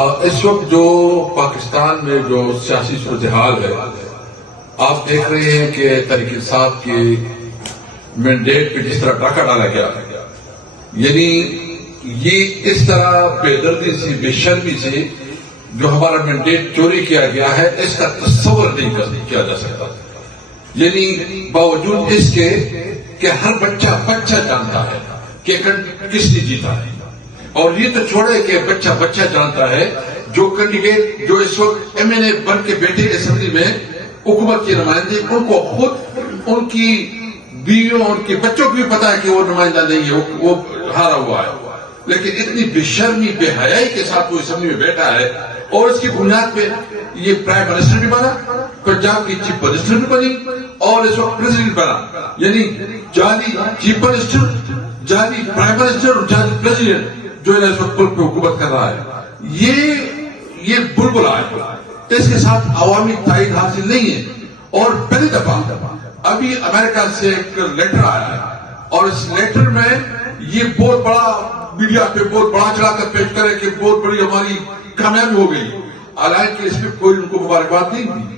اس وقت جو پاکستان میں جو سیاسی صورتحال ہے، آپ دیکھ رہے ہیں کہ تحریک انصاف کے مینڈیٹ پہ جس طرح ڈاکہ ڈالا گیا، یعنی یہ اس طرح بے دردی سے، بے شرمی سے جو ہمارا مینڈیٹ چوری کیا گیا ہے، اس کا تصور نہیں کیا جا سکتا۔ یعنی باوجود اس کے کہ ہر بچہ جانتا ہے کہ کس نے جیتا ہے، اور یہ تو چھوڑے کہ بچہ جانتا ہے جو کینڈیڈیٹ جو اس وقت ایم این اے بن کے بیٹھے اسمبلی میں حکومت کے نمائندے، ان کو خود ان کی بیویوں، ان کے بچوں کو بھی پتا ہے کہ وہ نمائندہ نہیں ہے، وہ ہارا ہوا ہے، لیکن اتنی بے شرمی، بے حیائی کے ساتھ وہ اسمبلی میں بیٹھا ہے، اور اس کی بنیاد پہ یہ پرائم منسٹر بھی بنا، پنجاب کی چیف منسٹر بھی بنی، اور اس وقت پریزیڈنٹ بنا۔ یعنی جعلی چیف منسٹر، جعلی پرائم منسٹر اور جعلی پریزیڈنٹ جو ہے اس وقت ملک پہ حکومت کر رہا ہے، یہ بلبلا ہے، اس کے ساتھ عوامی تائید حاصل نہیں ہے۔ اور پہلی دفعہ ابھی امریکہ سے ایک لیٹر آیا ہے، اور اس لیٹر میں یہ بہت بڑا میڈیا پہ بہت بڑا چڑھا کر پیش کرے کہ بہت بڑی ہماری کامیابی ہو گئی، حالانکہ اس میں کوئی ان کو مبارکباد نہیں دی۔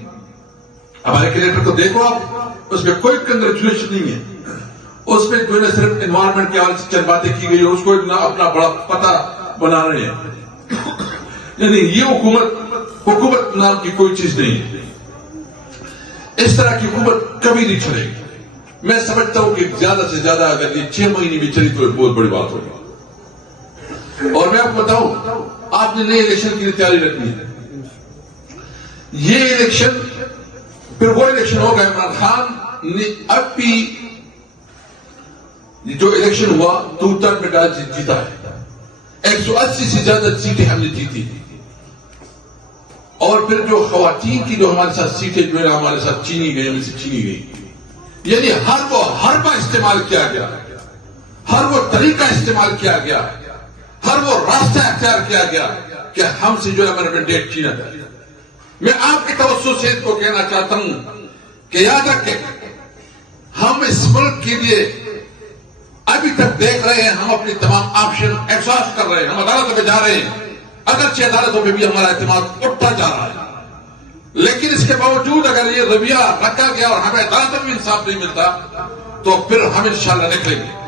ہمارے لیٹر کو دیکھو آپ، اس میں کوئی کنگریچولیشن نہیں ہے، اس میں جو ہے صرف انوائرمنٹ کے حوالے سے چند باتیں کی گئی، اس کو اپنا بڑا پتہ بنا رہے ہیں۔ یعنی یہ حکومت نام کی کوئی چیز نہیں ہے، اس طرح کی حکومت کبھی نہیں چلے گی۔ میں سمجھتا ہوں کہ زیادہ سے زیادہ اگر یہ 6 مہینے بھی چلی تو بہت بڑی بات ہوگی۔ اور میں آپ کو بتاؤں، آپ نے نئے الیکشن کی تیاری رکھنی ہے۔ یہ الیکشن پھر وہ الیکشن ہوگا، عمران خان نے اب بھی جو الیکشن ہوا 2 میں جیتا ہے، 180 سے زیادہ سیٹیں ہم نے جیتی، اور پھر جو خواتین کی جو ہمارے ساتھ سیٹیں جو ہے ہمارے ساتھ چھینی گئی، ہمیں سے چھینی گئی، یعنی ہر وہ حربہ استعمال کیا گیا، ہر وہ طریقہ استعمال کیا گیا، ہر وہ راستہ اختیار کیا گیا کہ ہم سے جو ہے ہمارا مینڈیٹ چھینا جائے۔ میں آپ کے توسط سے کو کہنا چاہتا ہوں کہ یاد رکھیں، ہم اس ملک کے لیے ابھی تک دیکھ رہے ہیں، ہم اپنی تمام آپشن احساس کر رہے ہیں، ہم عدالتوں پہ جا رہے ہیں، اگرچہ عدالتوں پہ بھی ہمارا اعتماد اٹھتا جا رہا ہے، لیکن اس کے باوجود اگر یہ رویہ رکھا گیا اور ہمیں عدالتوں میں انصاف نہیں ملتا تو پھر ہم انشاءاللہ نکلیں گے۔